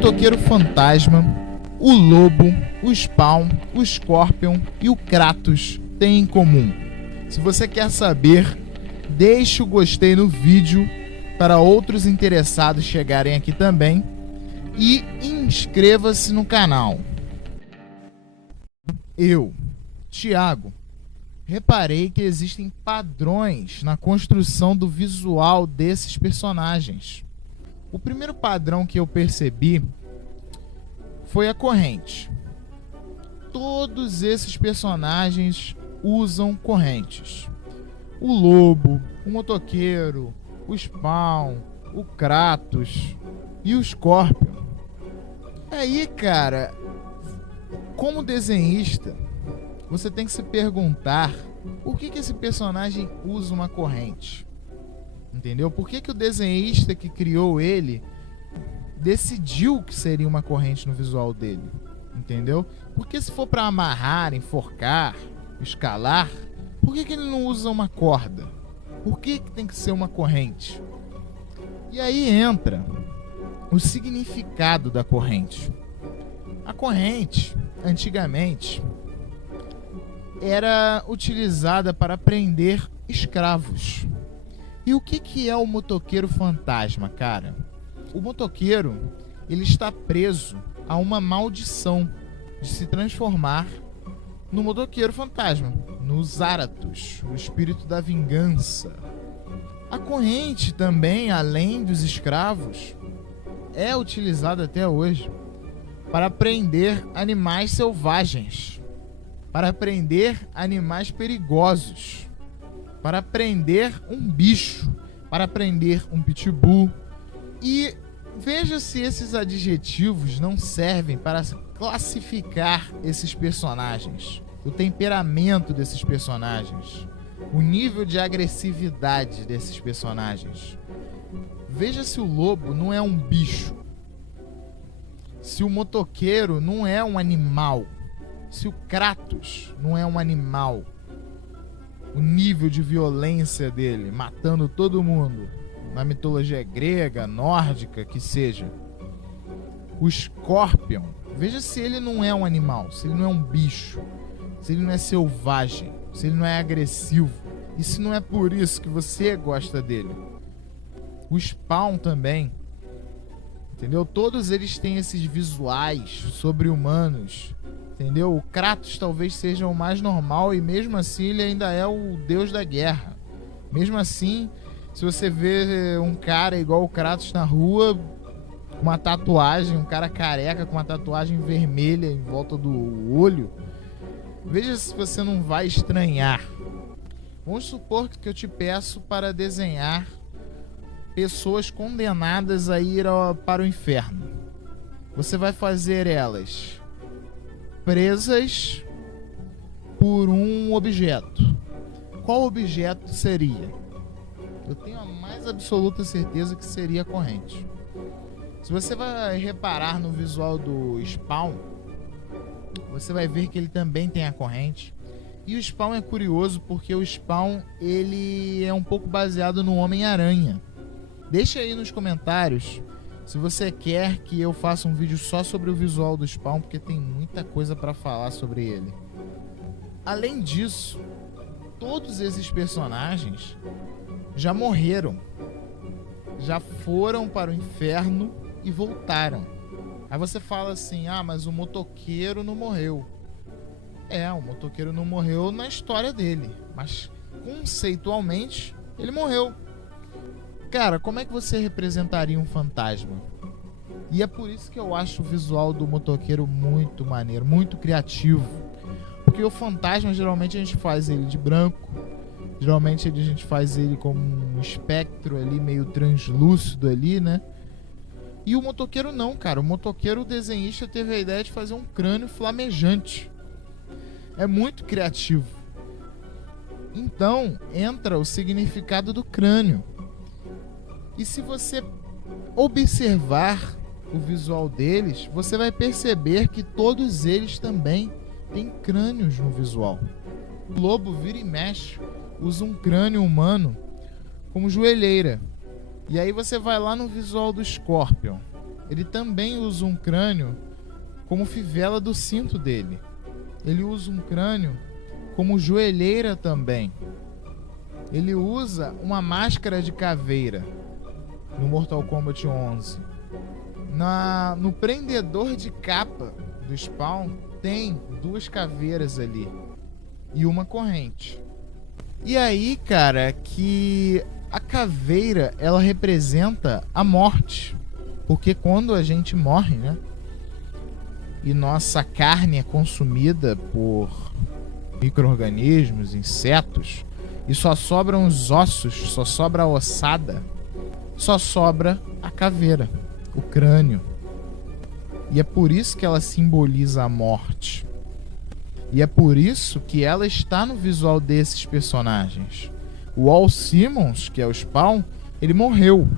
Motoqueiro Fantasma, o Lobo, o Spawn, o Scorpion e o Kratos têm em comum? Se você quer saber, deixe o gostei no vídeo para outros interessados chegarem aqui também e inscreva-se no canal. Eu, Thiago, reparei que existem padrões na construção do visual desses personagens. O primeiro padrão que eu percebi foi a corrente. Todos esses personagens usam correntes. O Lobo, o Motoqueiro, o Spawn, o Kratos e o Scorpion. Aí, cara, como desenhista, você tem que se perguntar por que esse personagem usa uma corrente. Entendeu? Por que o desenhista que criou ele decidiu que seria uma corrente no visual dele? Entendeu? Porque se for para amarrar, enforcar, escalar, por que ele não usa uma corda? Por que tem que ser uma corrente? E aí entra o significado da corrente. A corrente, antigamente, era utilizada para prender escravos. E o que é o motoqueiro fantasma, cara? O motoqueiro, ele está preso a uma maldição de se transformar no motoqueiro fantasma, no Zarathus, o espírito da vingança. A corrente também, além dos escravos, é utilizada até hoje para prender animais selvagens, para prender animais perigosos, para prender um bicho, para prender um pitbull. E veja se esses adjetivos não servem para classificar esses personagens, o temperamento desses personagens, o nível de agressividade desses personagens. Veja se o lobo não é um bicho, se o motoqueiro não é um animal, se o Kratos não é um animal. O nível de violência dele, matando todo mundo, na mitologia grega, nórdica, que seja. O Scorpion, veja se ele não é um animal, se ele não é um bicho, se ele não é selvagem, se ele não é agressivo, e se não é por isso que você gosta dele. O Spawn também, entendeu? Todos eles têm esses visuais sobre-humanos, entendeu? O Kratos talvez seja o mais normal e mesmo assim ele ainda é o deus da guerra. Mesmo assim, se você vê um cara igual o Kratos na rua, com uma tatuagem, um cara careca com uma tatuagem vermelha em volta do olho, veja se você não vai estranhar. Vamos supor que eu te peço para desenhar pessoas condenadas a ir para o inferno. Você vai fazer elas presas por um objeto. Qual objeto seria? Eu tenho a mais absoluta certeza que seria a corrente. Se você vai reparar no visual do Spawn, você vai ver que ele também tem a corrente. E o Spawn é curioso porque o Spawn ele é um pouco baseado no Homem-Aranha. Deixa aí nos comentários se você quer que eu faça um vídeo só sobre o visual do Spawn, porque tem muita coisa para falar sobre ele. Além disso, todos esses personagens já morreram, já foram para o inferno e voltaram. Aí você fala assim, mas o motoqueiro não morreu. O motoqueiro não morreu na história dele, mas conceitualmente ele morreu. Cara, como é que você representaria um fantasma? E é por isso que eu acho o visual do motoqueiro muito maneiro, muito criativo. Porque o fantasma, geralmente a gente faz ele de branco. Geralmente a gente faz ele como um espectro ali, meio translúcido ali, né? E o motoqueiro não, cara. O motoqueiro, o desenhista teve a ideia de fazer um crânio flamejante. É muito criativo. Então, entra o significado do crânio. E se você observar o visual deles, você vai perceber que todos eles também têm crânios no visual. O lobo vira e mexe, usa um crânio humano como joelheira. E aí você vai lá no visual do Scorpion. ele também usa um crânio como fivela do cinto dele. Ele usa um crânio como joelheira também. Ele usa uma máscara de caveira no Mortal Kombat 11. No prendedor de capa do Spawn tem 2 caveiras ali e uma corrente. E aí, cara, que a caveira, ela representa a morte. Porque quando a gente morre, né? E nossa carne é consumida por micro-organismos, insetos, e só sobram os ossos, só sobra a ossada, só sobra a caveira, o crânio. E é por isso que ela simboliza a morte. E é por isso que ela está no visual desses personagens. O Walt Simmons, que é o Spawn, ele morreu.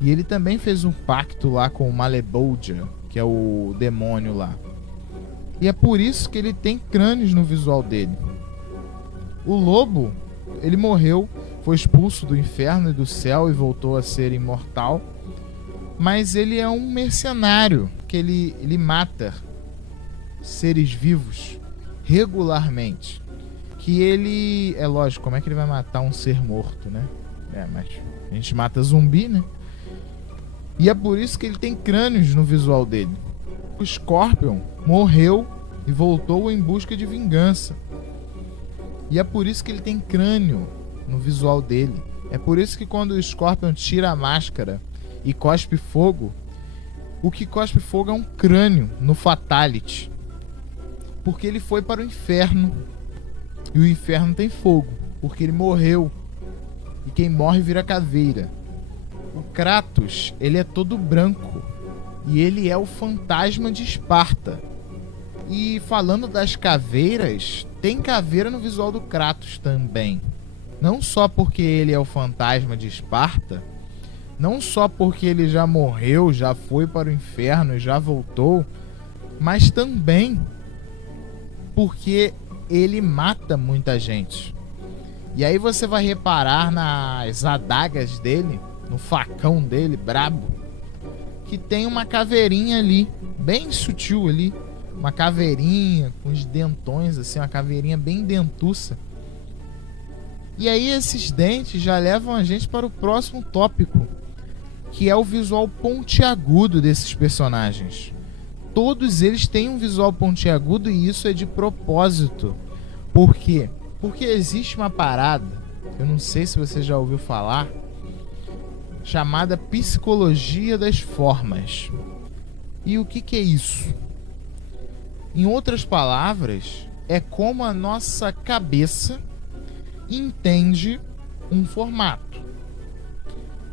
E ele também fez um pacto lá com o Malebolgia, que é o demônio lá. E é por isso que ele tem crânios no visual dele. O lobo, ele morreu, foi expulso do inferno e do céu e voltou a ser imortal. Mas ele é um mercenário, que ele mata seres vivos regularmente. Que ele... É lógico, como é que ele vai matar um ser morto, né? Mas a gente mata zumbi, né? E é por isso que ele tem crânios no visual dele. O Scorpion morreu e voltou em busca de vingança. E é por isso que ele tem crânio no visual dele. É por isso que quando o Scorpion tira a máscara e cospe fogo, o que cospe fogo é um crânio no Fatality. Porque ele foi para o inferno. E o inferno tem fogo, porque ele morreu. E quem morre vira caveira. O Kratos, ele é todo branco. E ele é o fantasma de Esparta. E falando das caveiras, tem caveira no visual do Kratos também. Não só porque ele é o fantasma de Esparta, não só porque ele já morreu, já foi para o inferno e já voltou, mas também porque ele mata muita gente. E aí você vai reparar nas adagas dele, no facão dele, brabo, que tem uma caveirinha ali, bem sutil ali. Uma caveirinha com os dentões, assim, uma caveirinha bem dentuça. E aí esses dentes já levam a gente para o próximo tópico, que é o visual pontiagudo desses personagens. Todos eles têm um visual pontiagudo e isso é de propósito. Por quê? Porque existe uma parada, eu não sei se você já ouviu falar, chamada psicologia das formas. E o que é isso? Em outras palavras, é como a nossa cabeça entende um formato.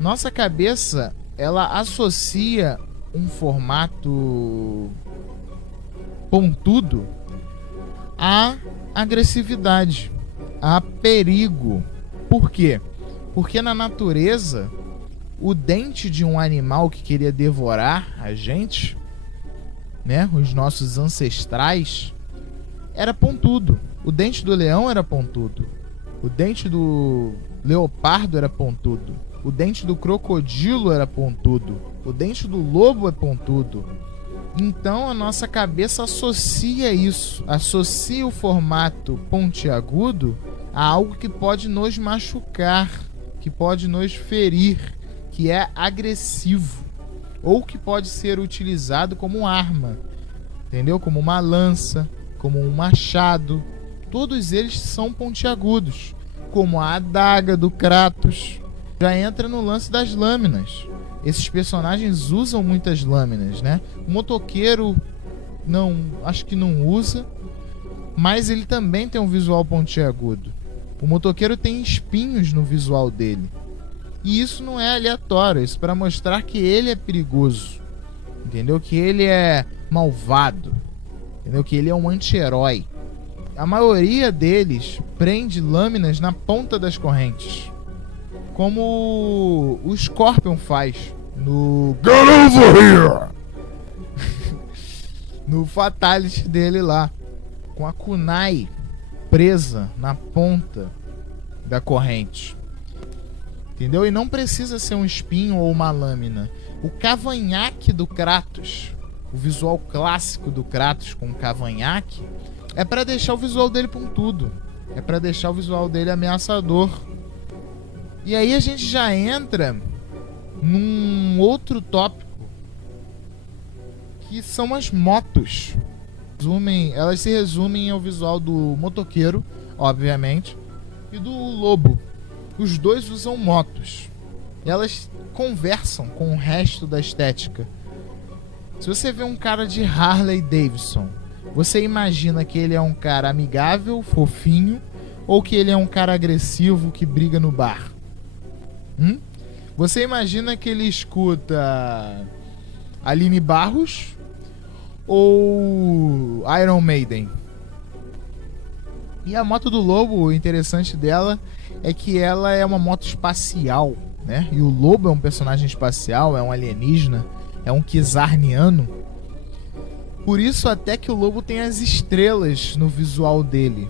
Nossa cabeça, ela associa um formato pontudo a agressividade, a perigo. Por quê? Porque na natureza, o dente de um animal que queria devorar a gente, né, os nossos ancestrais, era pontudo. O dente do leão era pontudo. O dente do leopardo era pontudo. O dente do crocodilo era pontudo. O dente do lobo é pontudo. Então a nossa cabeça associa isso, associa o formato pontiagudo a algo que pode nos machucar, que pode nos ferir, que é agressivo, ou que pode ser utilizado como arma, entendeu? Como uma lança, como um machado. Todos eles são pontiagudos, como a adaga do Kratos. Já entra no lance das lâminas. Esses personagens usam muitas lâminas, né? O motoqueiro acho que não usa, mas ele também tem um visual pontiagudo. O motoqueiro tem espinhos no visual dele. E isso não é aleatório, isso para mostrar que ele é perigoso, entendeu? Que ele é malvado, entendeu? Que ele é um anti-herói. A maioria deles prende lâminas na ponta das correntes, como o Scorpion faz no Get Over Here no Fatality dele lá, com a kunai presa na ponta da corrente. entendeu? E não precisa ser um espinho ou uma lâmina. O cavanhaque do Kratos, o visual clássico do Kratos com cavanhaque, é pra deixar o visual dele pontudo. É pra deixar o visual dele ameaçador. E aí a gente já entra num outro tópico, que são as motos. Elas se resumem ao visual do motoqueiro, obviamente, e do lobo. Os dois usam motos. E elas conversam com o resto da estética. Se você vê um cara de Harley Davidson, você imagina que ele é um cara amigável, fofinho, ou que ele é um cara agressivo que briga no bar? Você imagina que ele escuta Aline Barros ou Iron Maiden? E a moto do lobo, o interessante dela é que ela é uma moto espacial, né? E o lobo é um personagem espacial, é um alienígena, é um Kizarniano. Por isso até que o lobo tem as estrelas no visual dele.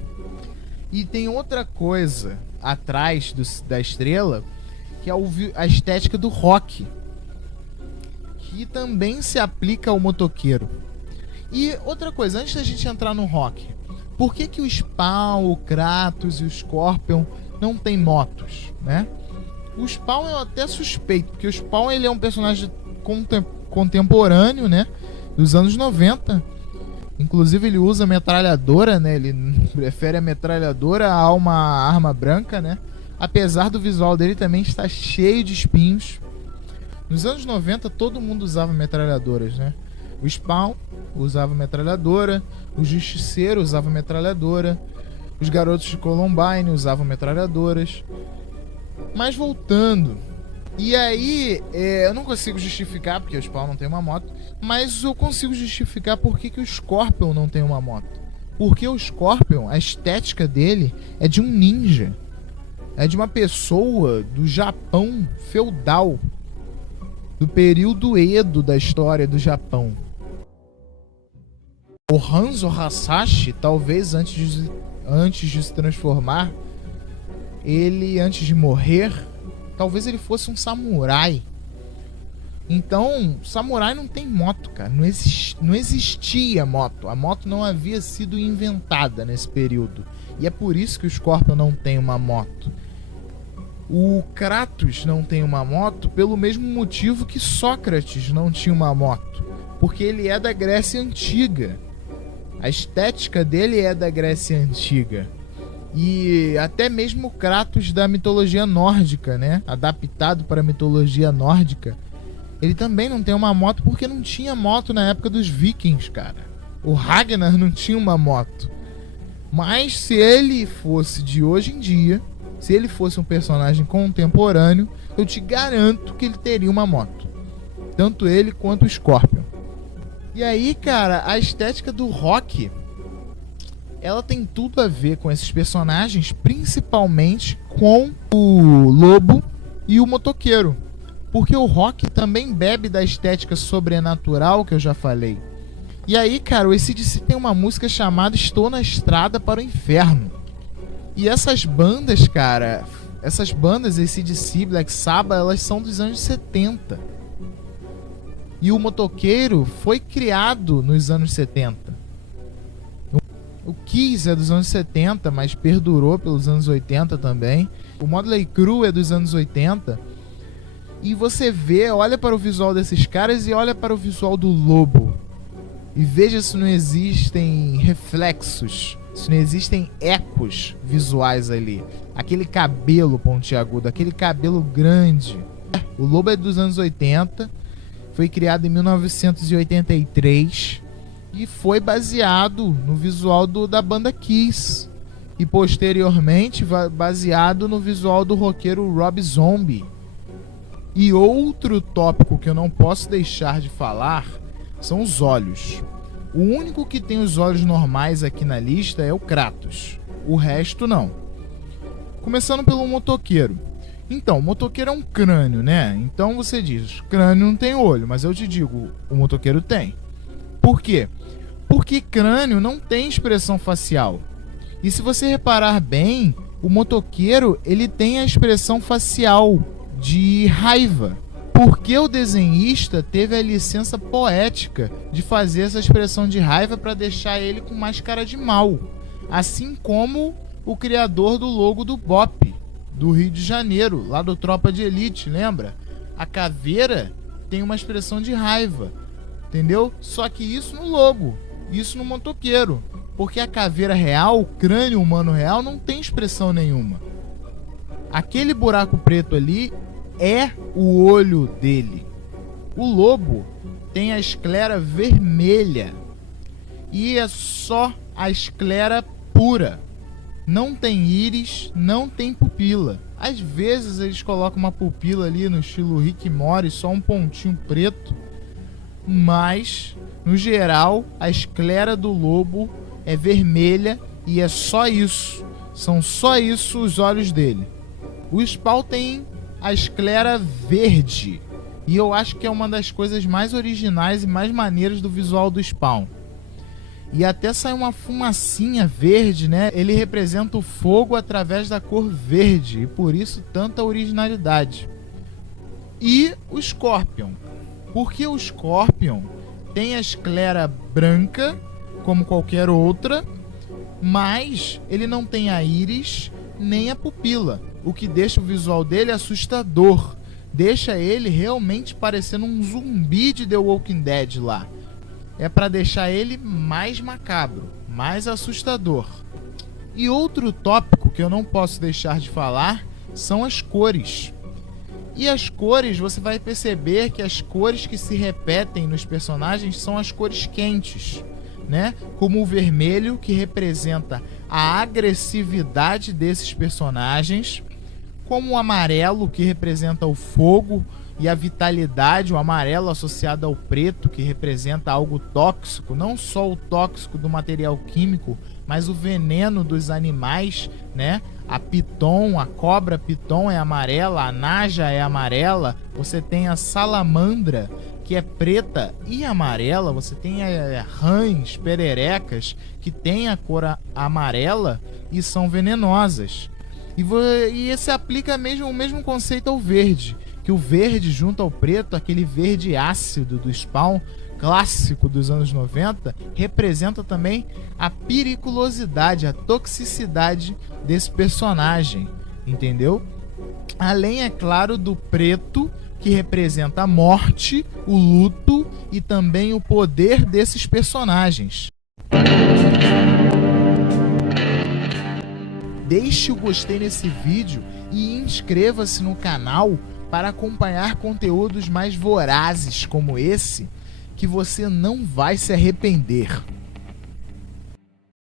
E tem outra coisa atrás da estrela, que é a estética do rock, que também se aplica ao motoqueiro. E outra coisa, antes da gente entrar no rock, por que o Spawn, o Kratos e o Scorpion não tem motos, né? O Spawn eu até suspeito, porque o Spawn ele é um personagem contemporâneo, né? Dos anos 90. Inclusive ele usa metralhadora, né? Ele prefere a metralhadora a uma arma branca, né? Apesar do visual dele também estar cheio de espinhos. Nos anos 90 todo mundo usava metralhadoras, né? O Spawn usava metralhadora, o Justiceiro usava metralhadora, os garotos de Columbine usavam metralhadoras. Mas voltando, e aí eu não consigo justificar porque o Spawn não tem uma moto, mas eu consigo justificar por que o Scorpion não tem uma moto. Porque o Scorpion, a estética dele é de um ninja, é de uma pessoa do Japão feudal, do período Edo da história do Japão. O Hanzo Hasashi, talvez antes de se transformar, antes de morrer, talvez ele fosse um samurai. Então, samurai não tem moto, cara. Não existia moto. A moto não havia sido inventada nesse período. E é por isso que o Scorpion não tem uma moto. O Kratos não tem uma moto pelo mesmo motivo que Sócrates não tinha uma moto. Porque ele é da Grécia Antiga. A estética dele é da Grécia Antiga. E até mesmo o Kratos da mitologia nórdica, né? Adaptado para a mitologia nórdica. Ele também não tem uma moto porque não tinha moto na época dos vikings, cara. O Ragnar não tinha uma moto. Mas se ele fosse de hoje em dia, se ele fosse um personagem contemporâneo, eu te garanto que ele teria uma moto. Tanto ele quanto o Scorpion. E aí, cara, a estética do rock, ela tem tudo a ver com esses personagens, principalmente com o lobo e o motoqueiro. Porque o rock também bebe da estética sobrenatural que eu já falei. E aí, cara, o AC/DC tem uma música chamada Estou na Estrada para o Inferno. E essas bandas, cara, essas bandas AC/DC, Black Sabbath, elas são dos anos 70. E o motoqueiro foi criado nos anos 70. O Kiss é dos anos 70, mas perdurou pelos anos 80 também. O Mötley Crüe é dos anos 80. E você vê, olha para o visual desses caras e olha para o visual do lobo. E veja se não existem reflexos, se não existem ecos visuais ali. Aquele cabelo pontiagudo, aquele cabelo grande. O lobo é dos anos 80, foi criado em 1983 e foi baseado no visual da banda Kiss. E posteriormente baseado no visual do roqueiro Rob Zombie. E outro tópico que eu não posso deixar de falar são os olhos. O único que tem os olhos normais aqui na lista é o Kratos. O resto não. Começando pelo motoqueiro. Então, o motoqueiro é um crânio, né? Então você diz, crânio não tem olho, mas eu te digo, o motoqueiro tem. Por quê? Porque crânio não tem expressão facial. E se você reparar bem, o motoqueiro, ele tem a expressão facial. de raiva. Porque o desenhista teve a licença poética de fazer essa expressão de raiva para deixar ele com mais cara de mal. Assim como o criador do logo do BOPE, do Rio de Janeiro, lá do Tropa de Elite, lembra? A caveira tem uma expressão de raiva, entendeu? Só que isso no logo, isso no motoqueiro. Porque a caveira real, o crânio humano real, não tem expressão nenhuma. Aquele buraco preto ali é o olho dele. O lobo tem a esclera vermelha e é só a esclera pura. Não tem íris, não tem pupila. Às vezes eles colocam uma pupila ali no estilo Rick e Morty, só um pontinho preto. Mas, no geral, a esclera do lobo é vermelha e é só isso. São só isso os olhos dele. O Spawn tem a esclera verde. E eu acho que é uma das coisas mais originais e mais maneiras do visual do Spawn. E até sai uma fumacinha verde, né? Ele representa o fogo através da cor verde. E por isso tanta originalidade. E o Scorpion. Porque o Scorpion tem a esclera branca, como qualquer outra, mas ele não tem a íris nem a pupila. O que deixa o visual dele assustador. Deixa ele realmente parecendo um zumbi de The Walking Dead lá. É para deixar ele mais macabro, mais assustador. E outro tópico que eu não posso deixar de falar são as cores. E as cores, você vai perceber que as cores que se repetem nos personagens são as cores quentes, né? Como o vermelho, que representa a agressividade desses personagens, como o amarelo, que representa o fogo e a vitalidade, o amarelo associado ao preto, que representa algo tóxico, não só o tóxico do material químico, mas o veneno dos animais, né? A piton, a cobra piton é amarela, a naja é amarela, você tem a salamandra, que é preta e amarela, você tem rãs, pererecas, que tem a cor amarela e são venenosas. E esse aplica mesmo o mesmo conceito ao verde, que o verde junto ao preto, aquele verde ácido do Spawn, clássico dos anos 90, representa também a periculosidade, a toxicidade desse personagem, entendeu? Além, é claro, do preto, que representa a morte, o luto e também o poder desses personagens. Deixe o gostei nesse vídeo e inscreva-se no canal para acompanhar conteúdos mais vorazes como esse, que você não vai se arrepender.